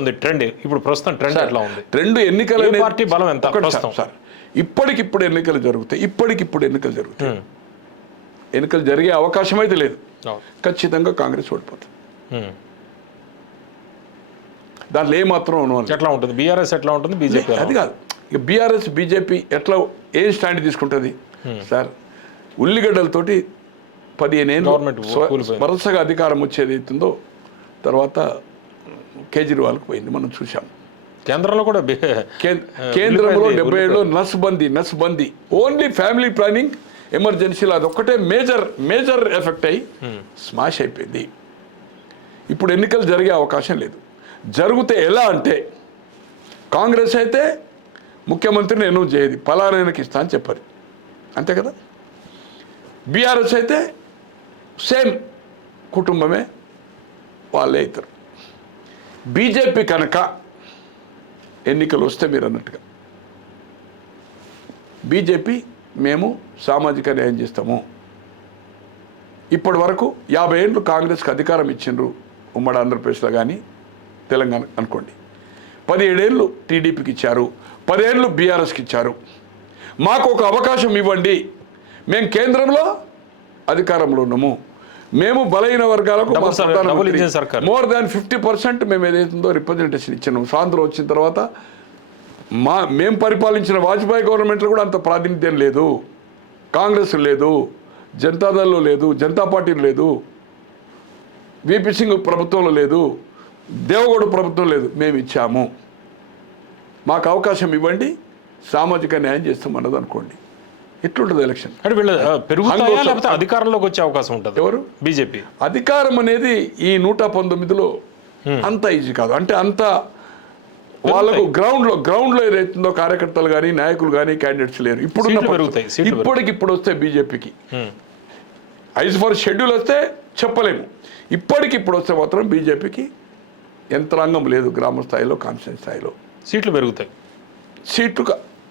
ఉంది ట్రెండ్. ఇప్పుడు ప్రస్తుతం ట్రెండ్ ఎట్లా ఉంది? రెండు ఎన్నికలు పార్టీ బలం ఎంత? సార్, ఇప్పటికిప్పుడు ఎన్నికలు జరుగుతాయి ఇప్పటికిప్పుడు ఎన్నికలు జరుగుతాయి. ఎన్నికలు జరిగే అవకాశం అయితే లేదు. ఖచ్చితంగా కాంగ్రెస్ ఓడిపోతుంది. దాంట్లో ఏమాత్రం ఎట్లా ఉంటుంది? బీఆర్ఎస్ ఎట్లా ఉంటుంది? బీజేపీ అది కాదు. ఇక బీఆర్ఎస్ బీజేపీ ఎట్లా ఏ స్టాండ్ తీసుకుంటుంది? సార్ ఉల్లిగడ్డలతోటి పదిహేను కూలిపోయింది. వరుసగా అధికారం వచ్చేది అవుతుందో తర్వాత కేజ్రీవాల్కి పోయింది మనం చూసాం కేంద్రంలో కూడా కేంద్రంలో డెబ్బై ఏళ్ళు నస్బందీ నస్బందీ ఓన్లీ ఫ్యామిలీ ప్లానింగ్ ఎమర్జెన్సీలో అదొక్కటే మేజర్ మేజర్ ఎఫెక్ట్ అయ్యి స్మాష్ అయిపోయింది. ఇప్పుడు ఎన్నికలు జరిగే అవకాశం లేదు. జరిగితే ఎలా అంటే కాంగ్రెస్ అయితే ముఖ్యమంత్రిని ఎన్నో చేయదు పలానాయనకి ఇస్తా అని చెప్పారు. అంతే కదా? బీఆర్ఎస్ అయితే సేమ్ కుటుంబమే వాళ్ళే అవుతారు. బీజేపీ కనుక ఎన్నికలు వస్తే మీరు అన్నట్టుగా. బీజేపీ మేము సామాజిక న్యాయం చేస్తాము. ఇప్పటి వరకు యాభై ఏళ్ళు కాంగ్రెస్కి అధికారం ఇచ్చిండ్రు ఉమ్మడి ఆంధ్రప్రదేశ్లో కానీ తెలంగాణ అనుకోండి. పదిహేడేళ్ళు టీడీపీకి ఇచ్చారు పదేళ్ళు బీఆర్ఎస్కి ఇచ్చారు. మాకు ఒక అవకాశం ఇవ్వండి. మేము కేంద్రంలో అధికారంలో ఉన్నాము. మేము బలహీన వర్గాలకు. మోర్ దాన్ ఫిఫ్టీ పర్సెంట్ మేము ఏదైతుందో రిప్రజెంటేషన్ ఇచ్చినాం. స్వాతంత్రం వచ్చిన తర్వాత మా మేము పరిపాలించిన వాజ్పేయి గవర్నమెంట్లో కూడా అంత ప్రాతినిధ్యం లేదు. కాంగ్రెస్ లేదు. జనతాదళ్ళో లేదు. జనతా పార్టీలో లేదు. విపి సింగ్ ప్రభుత్వంలో లేదు. దేవగౌడ ప్రభుత్వం లేదు. మేము ఇచ్చాము. మాకు అవకాశం ఇవ్వండి. సామాజిక న్యాయం చేస్తాం అన్నది అనుకోండి. ఎట్లుంటుంది ఎలక్షన్ అంటే వీళ్ళు ఆ, పెరుగుతాయా హంగోసం. లేకపోతే అధికారంలోకి వచ్చే అవకాశం ఉంటుంది? ఎవరు? బీజేపీ. అధికారం అనేది ఈ నూట పంతొమ్మిదిలో అంత ఈజీ కాదు. అంటే అంత వాళ్ళకు గ్రౌండ్లో గ్రౌండ్లో ఏదైతుందో కార్యకర్తలు కానీ నాయకులు కానీ క్యాండిడేట్స్ లేరు. సీట్లు పెరుగుతాయి, ఇప్పటికి ఇప్పుడు వస్తే బీజేపీకి. ఐజ్ ఫర్ షెడ్యూల్ వస్తే చెప్పలేము. ఇప్పటికి ఇప్పుడు వస్తే మాత్రం బీజేపీకి యంత్రాంగం లేదు గ్రామ స్థాయిలో కాన్స్టిట్యూన్ స్థాయిలో. సీట్లు పెరుగుతాయి. సీట్లు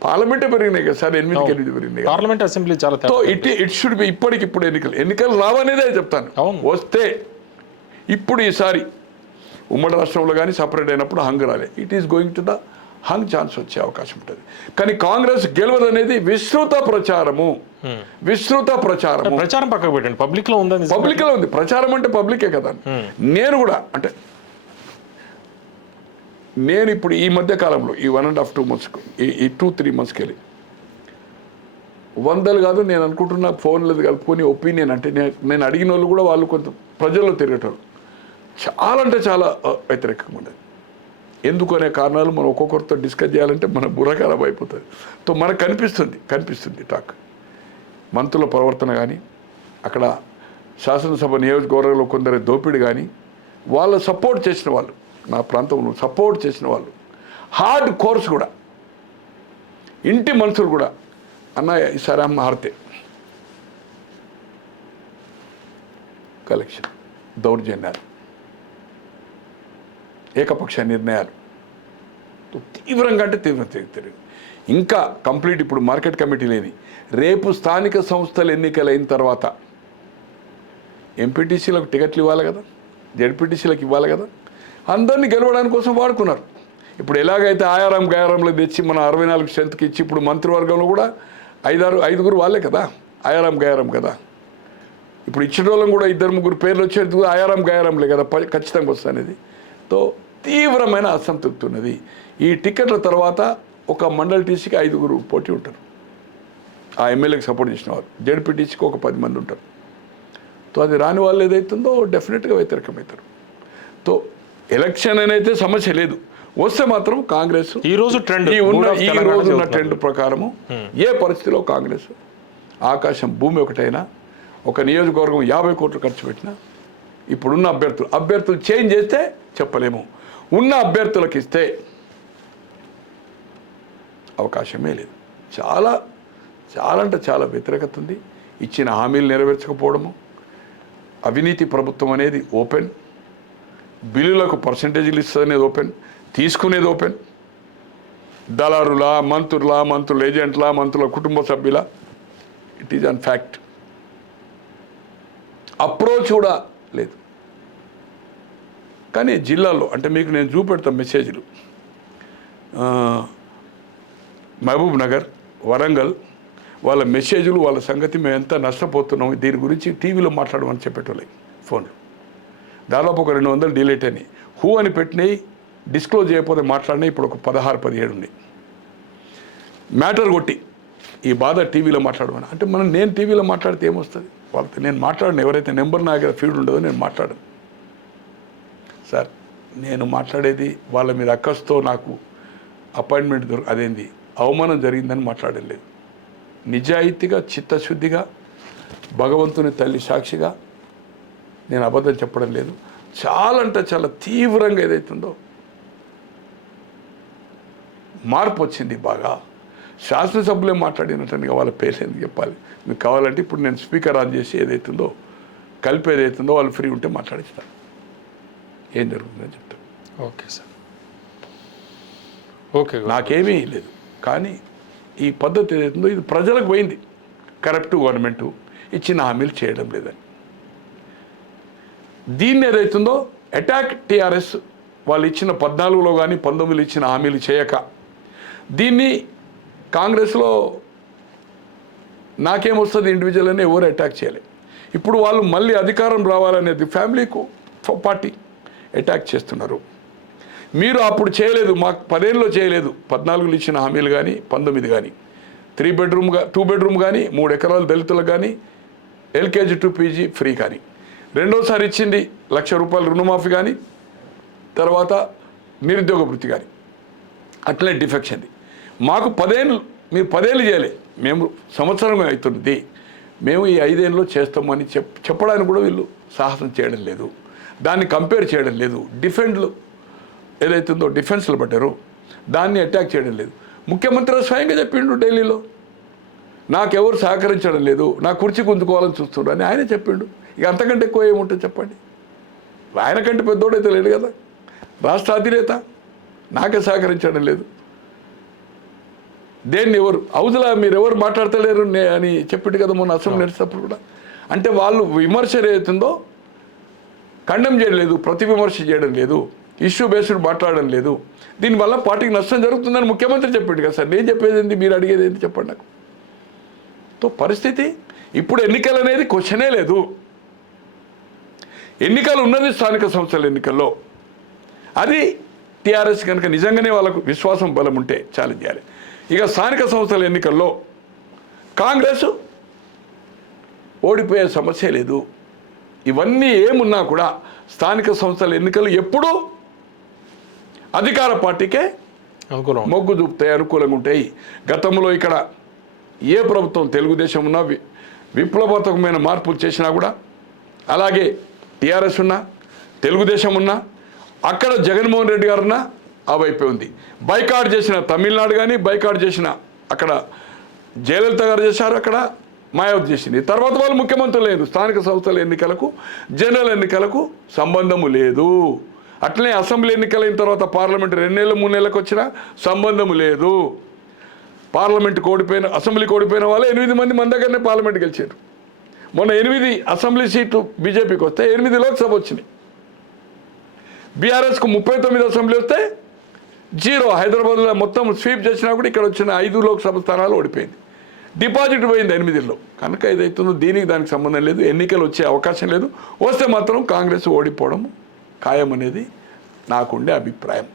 పార్లమెంటే పెరిగినాయి కదా సార్ ఎనిమిదికి ఎనిమిది పెరిగినాయి కదా. పార్లమెంట్ అసెంబ్లీ చాలా so. It it should be ఇప్పటికి ఇప్పుడు ఎన్నికలు ఎన్నికలు రావనేదే చెప్తాను. వస్తే ఇప్పుడు ఈసారి ఉమ్మడి రాష్ట్రంలో కానీ సపరేట్ అయినప్పుడు హంగ్ రాలే. It is going to the hung chance వచ్చే అవకాశం ఉంటుంది. కానీ కాంగ్రెస్ గెలవదు అనేది విస్తృత ప్రచారము. విస్తృత ప్రచారము. ప్రచారం పక్కకు పెట్టండి. పబ్లిక్లో ఉందని పబ్లిక్లో ఉంది. ప్రచారం అంటే పబ్లికే కదా. నేను కూడా అంటే నేను ఇప్పుడు ఈ మధ్య కాలంలో ఈ వన్ అండ్ హాఫ్ టూ మంత్స్కు ఈ ఈ టూ త్రీ మంత్స్కి వెళ్ళి వందలు కాదు నేను అనుకుంటున్న ఫోన్ లేదు కలుపుకొని ఒపీనియన్ అంటే నేను నేను అడిగిన వాళ్ళు కూడా వాళ్ళు కొంత ప్రజల్లో తిరిగేటారు చాలా అంటే చాలా వ్యతిరేకంగా ఉండేది ఎందుకు అనే కారణాలు మనం ఒక్కొక్కరితో డిస్కస్ చేయాలంటే మన బుర్ర అయిపోతుంది. సో మనకు కనిపిస్తుంది కనిపిస్తుంది టాక్ మంత్రుల ప్రవర్తన కానీ అక్కడ శాసనసభ నియోజకవర్గంలో కొందరు దోపిడి కానీ వాళ్ళ సపోర్ట్ చేసిన వాళ్ళు నా ప్రాంతంలో సపోర్ట్ చేసిన వాళ్ళు. హార్డ్ కోర్స్ కూడా. ఇంటి మనుషులు కూడా. అన్న ఈసారి అమ్మ హారతే. కలెక్షన్ దౌర్జన్యాలు ఏకపక్ష నిర్ణయాలు. తీవ్రంగా అంటే తీవ్రం తిరిగి ఇంకా కంప్లీట్ ఇప్పుడు మార్కెట్ కమిటీ లేని రేపు స్థానిక సంస్థల ఎన్నికలు అయిన తర్వాత ఎంపీటీసీలకు టికెట్లు ఇవ్వాలి కదా? జడ్పీటీసీలకు ఇవ్వాలి కదా? అందరినీ గెలవడానికి కోసం వాడుకున్నారు. ఇప్పుడు ఎలాగైతే ఆయారాం గయారంలో తెచ్చి మన అరవై నాలుగు స్ట్రెంత్కి ఇచ్చి ఇప్పుడు మంత్రివర్గంలో కూడా ఐదారు ఐదుగురు వాళ్ళే కదా ఆయారాం గయారం కదా. ఇప్పుడు ఇచ్చిన వాళ్ళం కూడా ఇద్దరు ముగ్గురు పేర్లు వచ్చేది కూడా ఆయారాం గయారంలే కదా ఖచ్చితంగా వస్తుంది తో తీవ్రమైన అసంతృప్తి ఉన్నది. ఈ టికెట్ల తర్వాత ఒక మండల్ టీసీకి ఐదుగురు పోటీ ఉంటారు. ఆ ఎమ్మెల్యేకి సపోర్ట్ చేసిన వారు జడ్పీటీసీకి ఒక పది మంది ఉంటారు. తో అది రాని వాళ్ళు ఏదైతుందో డెఫినెట్గా వ్యతిరేకమవుతారు. ఎలక్షన్ అనేది సమస్య లేదు. వస్తే మాత్రం కాంగ్రెస్ ఈ రోజు ట్రెండ్ ఈ ఉన్న ఈ రోజు ఉన్న. ట్రెండ్ ప్రకారము ఏ పరిస్థితిలో కాంగ్రెస్ ఆకాశం భూమి ఒకటైనా ఒక నియోజకవర్గం యాభై కోట్లు ఖర్చు పెట్టినా ఇప్పుడున్న అభ్యర్థులు అభ్యర్థులు చేంజ్ చేస్తే చెప్పలేము. ఉన్న అభ్యర్థులకు ఇస్తే అవకాశమే లేదు. చాలా చాలా అంటే చాలా వ్యతిరేకత ఉంది. ఇచ్చిన హామీలు నెరవేర్చకపోవడము అవినీతి ప్రభుత్వం అనేది ఓపెన్. బిల్లులకు పర్సంటేజీలు ఇస్తుంది అనేది ఓపెన్ తీసుకునేది ఓపెన్ దళారుల మంత్రుల మంత్రుల ఏజెంట్ల మంత్రుల కుటుంబ సభ్యుల it is an fact approach కూడా లేదు. కానీ జిల్లాలో అంటే మీకు నేను చూపెడతా మెసేజ్లు మహబూబ్ నగర్ వరంగల్ వాళ్ళ మెసేజ్లు వాళ్ళ సంగతి మేము ఎంత నష్టపోతున్నాం దీని గురించి టీవీలో మాట్లాడమని చెప్పేటోళ్ళే ఫోన్లు. దాదాపు ఒక రెండు వందలు డిలీట్ అయినాయి హూ అని పెట్టినాయి డిస్క్లోజ్ చేయకపోతే మాట్లాడినాయి ఇప్పుడు ఒక పదహారు పదిహేడు ఉన్నాయి. మ్యాటర్ కొట్టి ఈ బాధ టీవీలో మాట్లాడమని. అంటే మనం నేను టీవీలో మాట్లాడితే ఏమొస్తుంది? వాళ్ళతో నేను మాట్లాడను ఎవరైతే నెంబర్ నా దగ్గర ఫీడ్ ఉండదో నేను మాట్లాడను. సార్ నేను మాట్లాడేది వాళ్ళ మీద అక్కస్తో నాకు అపాయింట్మెంట్ దొరక అదేంది అవమానం జరిగిందని మాట్లాడలేదు. నిజాయితీగా చిత్తశుద్ధిగా భగవంతుని తల్లి సాక్షిగా నేను అబద్ధం చెప్పడం లేదు. చాలా అంటే చాలా తీవ్రంగా ఏదైతుందో మార్పు వచ్చింది బాగా. శాసనసభ్యులే మాట్లాడినట్టుగా వాళ్ళ పేర్లు ఎందుకు చెప్పాలి? మీకు కావాలంటే ఇప్పుడు నేను స్పీకర్ ఆన్ చేసి ఏదైతుందో కలిపి ఏదైతుందో వాళ్ళు ఫ్రీ ఉంటే మాట్లాడిస్తాను ఏం జరుగుతుందని చెప్తాను ఓకే సార్. ఓకే నాకేమీ లేదు. కానీ ఈ పద్ధతి ఏదైతుందో ఇది ప్రజలకు పోయింది. కరప్ట్ గవర్నమెంట్ ఇచ్చిన హామీలు చేయడం లేదని. దీన్ని ఏదైతుందో అటాక్ టీఆర్ఎస్ వాళ్ళు ఇచ్చిన పద్నాలుగులో కానీ పంతొమ్మిదిలో ఇచ్చిన హామీలు చేయక. దీన్ని కాంగ్రెస్లో నాకేమొస్తుంది ఇండివిజువల్ అని ఎవరు అటాక్ చేయలే. ఇప్పుడు వాళ్ళు మళ్ళీ అధికారం రావాలనేది ఫ్యామిలీకు పార్టీ అటాక్ చేస్తున్నారు. మీరు అప్పుడు చేయలేదు మాకు పదేళ్ళలో చేయలేదు పద్నాలుగులు ఇచ్చిన హామీలు కానీ పంతొమ్మిది కానీ త్రీ బెడ్రూమ్ టూ బెడ్రూమ్ కానీ మూడు ఎకరాలు దళితులకు కానీ ఎల్కేజీ టు పీజీ ఫ్రీ కానీ. రెండోసారి ఇచ్చింది లక్ష రూపాయలు రుణమాఫీ కానీ తర్వాత నిరుద్యోగ వృత్తి కానీ. అట్లే డిఫెక్షన్ది మాకు పదేళ్ళు మీరు పదేళ్ళు చేయలే. మేము సంవత్సరం అవుతుంది. మేము ఈ ఐదేళ్ళలో చేస్తామని చెప్ చెప్పడానికి కూడా వీళ్ళు సాహసం చేయడం లేదు. దాన్ని కంపేర్ చేయడం లేదు. డిఫెండ్లు ఏదైతుందో డిఫెన్స్లో పడ్డారు దాన్ని అటాక్ చేయడం లేదు. ముఖ్యమంత్రి స్వయంగా చెప్పిండు ఢిల్లీలో. నాకెవరు సహకరించడం లేదు. నా కుర్చీ గుంజుకోవాలని చూస్తున్నాడు అని ఆయన చెప్పిండు. ఇక అంతకంటే ఎక్కువ ఏముంటుంది చెప్పండి? ఆయన కంటే పెద్దోడైతే లేడు కదా. రాష్ట్ర అధినేత నాకే సహకరించడం లేదు. దేన్ని ఎవరు? అవుతులా మీరు ఎవరు మాట్లాడతలేరు నే- అని చెప్పిండు కదా మొన్న అసెంబ్లీ నడిచినప్పుడు కూడా. అంటే వాళ్ళు విమర్శ ఏదైతుందో ఖండం చేయడం లేదు ప్రతి విమర్శ చేయడం లేదు ఇష్యూ బేస్డ్ మాట్లాడడం లేదు. దీనివల్ల పార్టీకి నష్టం జరుగుతుందని ముఖ్యమంత్రి చెప్పిండు కదా సార్. నేను చెప్పేది ఏంటి మీరు అడిగేది ఏంటి చెప్పండి నాకు. తో పరిస్థితి ఇప్పుడు ఎన్నికలు అనేది క్వశ్చనే లేదు. ఎన్నికలు ఉన్నది స్థానిక సంస్థల ఎన్నికల్లో. అది టీఆర్ఎస్ కనుక నిజంగానే వాళ్ళకు విశ్వాసం బలం ఉంటే ఛాలెంజ్ చేయాలి. ఇక స్థానిక సంస్థల ఎన్నికల్లో కాంగ్రెస్ ఓడిపోయే సమస్య లేదు. ఇవన్నీ ఏమున్నా కూడా స్థానిక సంస్థల ఎన్నికలు ఎప్పుడూ అధికార పార్టీకే అనుకూలం. మొగ్గు చూపుతాయి అనుకూలంగా ఉంటాయి. గతంలో ఇక్కడ ఏ ప్రభుత్వం తెలుగుదేశం ఉన్నా వి- విప్లవాత్మకమైన మార్పులు చేసినా కూడా అలాగే టీఆర్ఎస్ ఉన్నా తెలుగుదేశం ఉన్నా అక్కడ జగన్మోహన్ రెడ్డి గారున్నా ఆ వైపే ఉంది. బైకాట్ చేసిన తమిళనాడు కానీ బైకాట్ చేసిన అక్కడ జయలలిత గారు చేశారు అక్కడ మాయావతి చేసింది. తర్వాత వాళ్ళు ముఖ్యమంత్రులు లేదు స్థానిక సంస్థల ఎన్నికలకు జనరల్ ఎన్నికలకు సంబంధము లేదు. అట్లనే అసెంబ్లీ ఎన్నికలైన తర్వాత పార్లమెంట్ రెండేళ్ళు మూడు నెలలకు వచ్చినా సంబంధము లేదు. పార్లమెంట్ కోడిపోయిన అసెంబ్లీ ఓడిపోయిన వాళ్ళు ఎనిమిది మంది మన దగ్గరనే పార్లమెంట్ గెలిచారు. మొన్న ఎనిమిది అసెంబ్లీ సీట్లు బీజేపీకి వస్తే ఎనిమిది లోక్సభ వచ్చినాయి. బీఆర్ఎస్కు ముప్పై తొమ్మిది అసెంబ్లీ వస్తే జీరో. హైదరాబాద్లో మొత్తం స్వీప్ చేసినా కూడా ఇక్కడ వచ్చిన ఐదు లోక్సభ స్థానాలు ఓడిపోయింది. డిపాజిట్ పోయింది ఎనిమిదిలో కనుక ఏదైతుందో దీనికి దానికి సంబంధం లేదు. ఎన్నికలు వచ్చే అవకాశం లేదు. వస్తే మాత్రం కాంగ్రెస్ ఓడిపోవడం ఖాయం అనేది నాకుండే అభిప్రాయం.